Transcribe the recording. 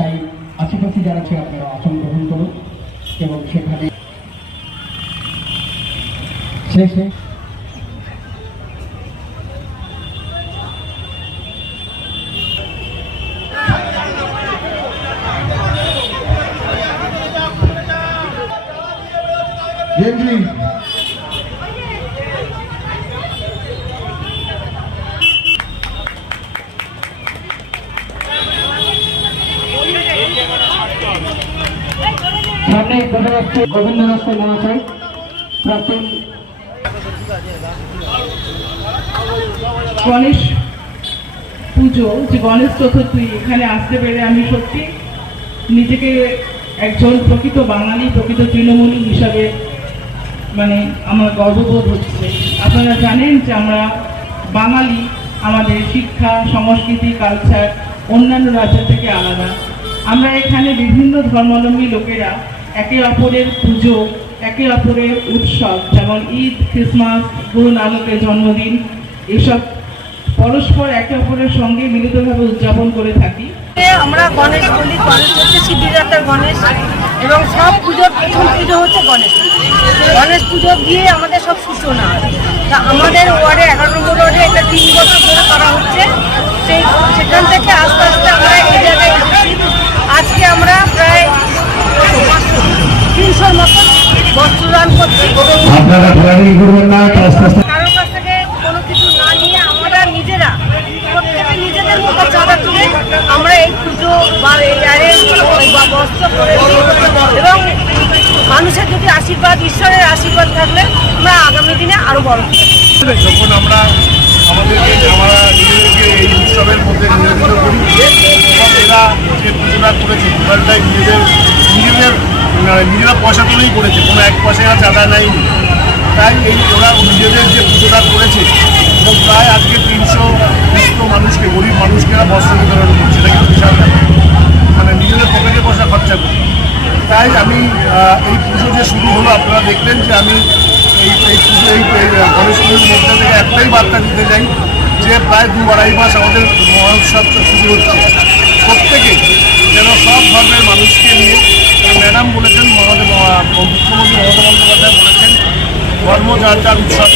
তাই আশেপাশে যারা আছে আপনারা আসন গ্রহণ করুন এবং সেখানে শেষে Thank you. গণেশ পুজো, যে গণেশ চতুর্থী, এখানে আসতে পেরে আমি সত্যি নিজেকে একজন প্রকৃত বাঙালি, প্রকৃত হিসাবে মানে আমার গর্ববোধ হচ্ছে। আপনারা জানেন যে আমরা বাঙালি, আমাদের শিক্ষা, সংস্কৃতি কালচার অন্যান্য রাজ্য থেকে আলাদা। আমরা এখানে বিভিন্ন ধর্মাবলম্বী লোকেরা একে অপরের পুজো, একে অপরের উৎসব, যেমন ঈদ, ক্রিসমাস, গুরু নানকের জন্মদিন, এসব পরস্পর একে অপরের সঙ্গে মিলিতভাবে উদযাপন করে থাকি। আমরা গণেশ বলি গণেশ হচ্ছে সিদ্ধিদাতার গণেশ এবং সব পুজোর প্রথম পুজো হচ্ছে গণেশ। গণেশ পুজো দিয়ে আমাদের সব সূচনা। তা আমাদের ওয়ার্ডে এগারো নম্বর ওয়ার্ডে এটা তিন বছর ধরে করা হচ্ছে। সেই সেখান থেকে আস্তে আস্তে আমরা এই জায়গায় এসেছি আজকে আমরা প্রায় তিনশোর মতন বস্ত্রদান করছি। আপনারা ঘোরাঘুরি করবেন না আস্তে আস্তে কারোর কাছ থেকে কোনো কিছু না নিয়ে আমরা নিজেরা প্রত্যেকে নিজেদের মতো চাঁদা তুলে আমরা এই পুজো বা এই অ্যারেঞ্জ বা বস্ত্র এবং মানুষের যদি আশীর্বাদ ঈশ্বরের আশীর্বাদ থাকলে আমরা আগামী দিনে আরও বড় যখন আমরা আমাদেরকে আমরা নিজেদেরকে এই উৎসবের মধ্যে নিয়োজিত করি এরা যে পুজোটা করেছে টোটালটাই নিজেদের নিজেদের নিজেরা পয়সা তুলেই করেছে, কোনো এক পয়সা এরা চাঁদা নাই। তাই এই ওরা নিজেদের যে পুজোটা করেছে, এবং প্রায় আজকে তিনশো তিনশো মানুষকে, গরিব মানুষকে বস্ত্র বিতরণ করছে, এটা কিন্তু বিশাল। মানে নিজেদের পকেটে পয়সা খরচা করছে তাই আমি এই পুজো যে শুরু হলো, আপনারা দেখলেন যে আমি এই এই পুজো, এই গণেশ পুজোর মধ্যে থেকে একটাই বার্তা দিতে চাই, যে প্রায় দু আড়াই মাস আমাদের মহোৎসবটা শুরু হচ্ছে। প্রত্যেকে যেন সব ধর্মের মানুষকে নিয়ে ম্যাডাম বলেছেন মহাদেব মুখ্যমন্ত্রী মমতা বন্দ্যোপাধ্যায় বলেছেন, ধর্ম যার যার উৎসব।